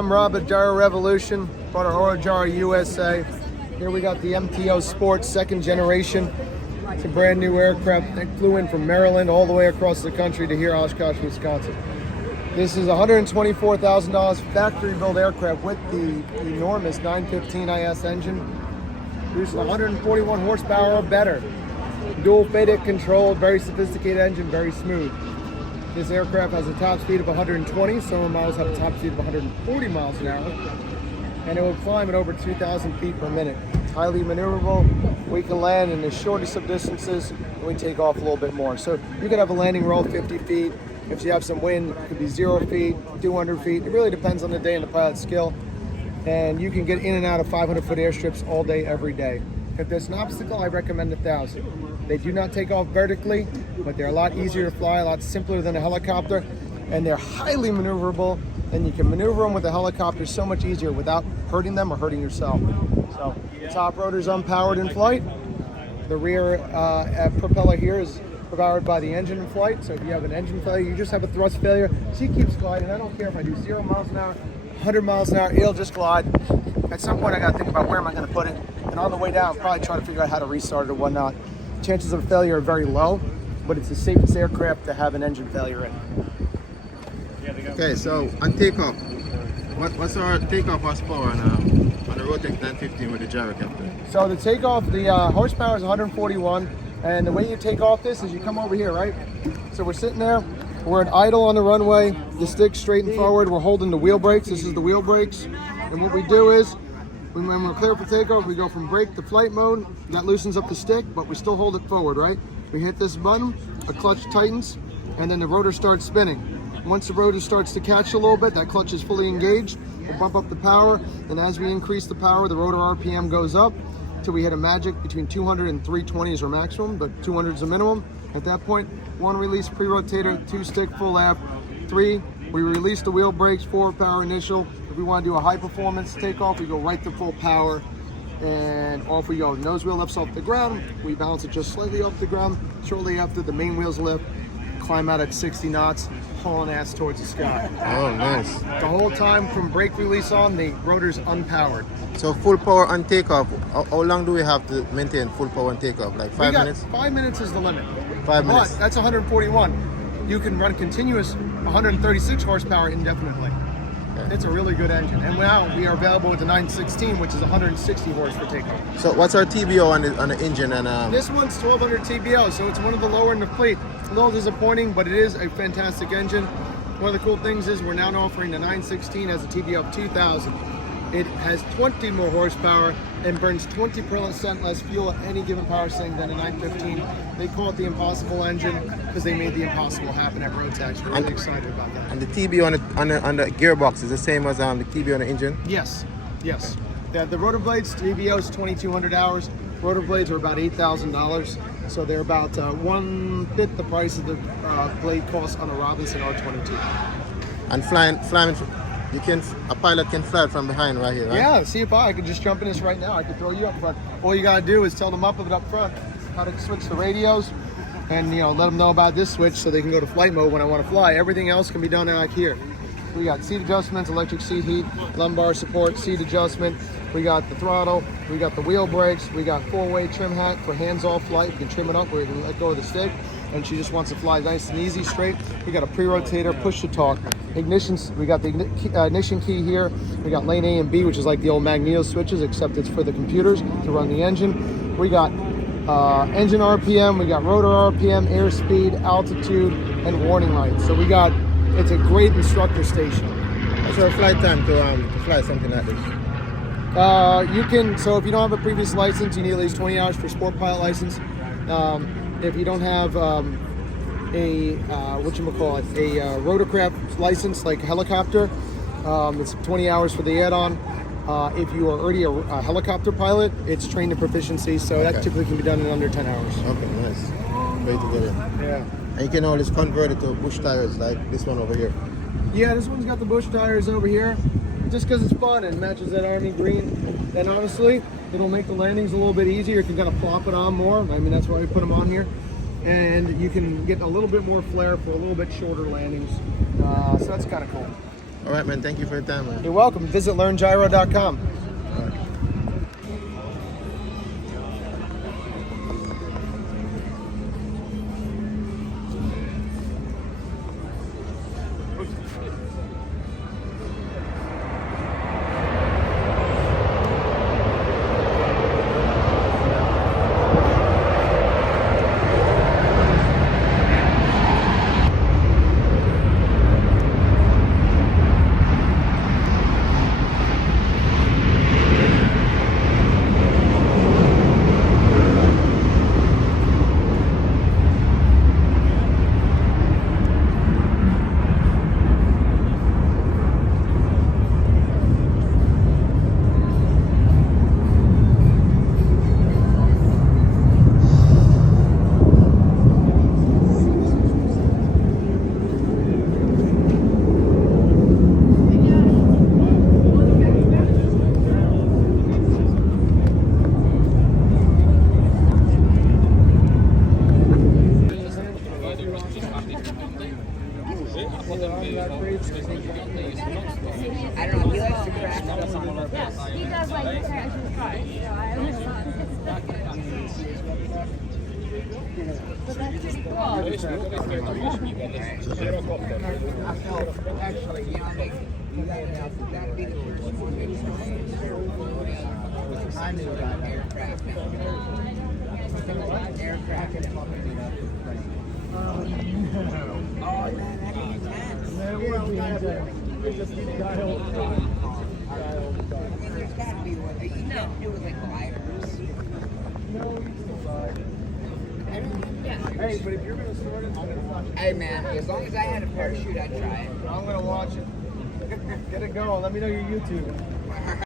I'm Rob at Gyro Revolution, part of Gyro USA. Here we got the MTO Sports second generation. It's a brand new aircraft. They flew in from Maryland all the way across the country to here, Oshkosh, Wisconsin. This is a $124,000 factory built aircraft with the enormous 915 IS engine. Produces 141 horsepower or better. Dual FADEC controlled, very sophisticated engine, very smooth. This aircraft has a top speed of 120, some models have a top speed of 140 miles an hour, and it will climb at over 2,000 feet per minute. It's highly maneuverable. We can land in the shortest of distances, and we take off a little bit more. So you could have a landing roll 50 feet. If you have some wind, it could be 0 feet, 200 feet. It really depends on the day and the pilot's skill. And you can get in and out of 500-foot airstrips all day, every day. If there's an obstacle, I recommend 1,000. They do not take off vertically, but they're a lot easier to fly, a lot simpler than a helicopter, and they're highly maneuverable, and you can maneuver them with a helicopter so much easier without hurting them or hurting yourself. So the top rotor is unpowered in flight. The rear propeller here is powered by the engine in flight, so if you have an engine failure, you just have a thrust failure, she keeps gliding. I don't care if I do 0 miles an hour, 100 miles an hour, it'll just glide. At some point I gotta think about where am I gonna put it, and on the way down, probably try to figure out how to restart it or whatnot. Chances of failure are very low, but it's the safest aircraft to have an engine failure in. Okay, so on takeoff, what's our takeoff horsepower on the Rotex 915 with the gyrocopter? So the takeoff, the horsepower is 141, and the way you take off this is you come over here, right? So we're sitting there, we're at idle on the runway, the stick's straight and forward, we're holding the wheel brakes, this is the wheel brakes, and what we do is, when we're clear for takeoff, we go from brake to flight mode. That loosens up the stick, but we still hold it forward, right? We hit this button, the clutch tightens, and then the rotor starts spinning. Once the rotor starts to catch a little bit, that clutch is fully engaged. We'll bump up the power, and as we increase the power, the rotor RPM goes up till we hit a magic between 200 and 320 is our maximum, but 200 is the minimum. At that point, 1 release pre-rotator, 2 stick full aft, 3, we release the wheel brakes, 4 power initial. If we want to do a high performance takeoff, we go right to full power and off we go. Nose wheel lifts off the ground. We balance it just slightly off the ground. Shortly after, the main wheels lift, climb out at 60 knots, hauling ass towards the sky. Oh, nice. The whole time from brake release on, the rotor's unpowered. So full power on takeoff, how long do we have to maintain full power on takeoff? Like 5 minutes? 5 minutes is the limit. 5 minutes. But that's 141. You can run continuous 136 horsepower indefinitely. It's a really good engine, and now we are available with the 916, which is 160 horse for takeoff. So what's our TBO on the engine? And this one's 1200 TBO, so it's one of the lower in the fleet. A little disappointing, but it is a fantastic engine. One of the cool things is we're now offering the 916 as a TBO of 2000. It has 20 more horsepower and burns 20% less fuel at any given power setting than a 915. They call it the impossible engine because they made the impossible happen at Rotex. We're really excited about that. And the TBO on the gearbox is the same as the TBO on the engine? Yes, yes. The rotor blades, TBO is 2,200 hours. Rotor blades are about $8,000. So they're about 1/5 the price of the blade cost on a Robinson R22. And flying, a pilot can fly it from behind right here, right? Yeah, see if I could just jump in this right now. I could throw you up front. All you gotta do is tell them up front how to switch the radios, and let them know about this switch so they can go to flight mode when I want to fly. Everything else can be done like here. We got seat adjustments, electric seat heat, lumbar support, seat adjustment. We got the throttle, we got the wheel brakes, we got 4-way trim hat for hands-off flight. You can trim it up where you can let go of the stick, and she just wants to fly nice and easy, straight. We got a pre-rotator, push to talk. Ignitions, we got the ignition key here. We got lane A and B, which is like the old magneto switches, except it's for the computers to run the engine. We got engine RPM, we got rotor RPM, airspeed, altitude, and warning lights. So it's a great instructor station. What's our flight time to fly something like this? So if you don't have a previous license, you need at least 20 hours for sport pilot license. If you don't have a rotorcraft license, like a helicopter, it's 20 hours for the add-on. If you are already a helicopter pilot, it's trained to proficiency, so that typically can be done in under 10 hours. Okay, nice. Great to get it. Yeah. And you can always convert it to bush tires like this one over here. Yeah, this one's got the bush tires over here, just because it's fun and matches that army green. And honestly, it'll make the landings a little bit easier. You can kind of plop it on more. I mean, that's why we put them on here. And you can get a little bit more flair for a little bit shorter landings. So that's kind of cool. All right, man. Thank you for your time, man. You're welcome. Visit learngyro.com. All right. I don't know. He likes to crash. Yeah, he does like to crash his car. So I understand. But that's pretty cool. Actually, you know, like, that'd be the first one. I knew about aircraft. Aircraft and fucking it up. Oh, man, that'd be intense. There's gotta be one. You can't do it like gliders. Hey, but if you're gonna start it, Hey, man, as long as I had a parachute, I'd try it. I'm gonna watch it. Get it going. Let me know your YouTube.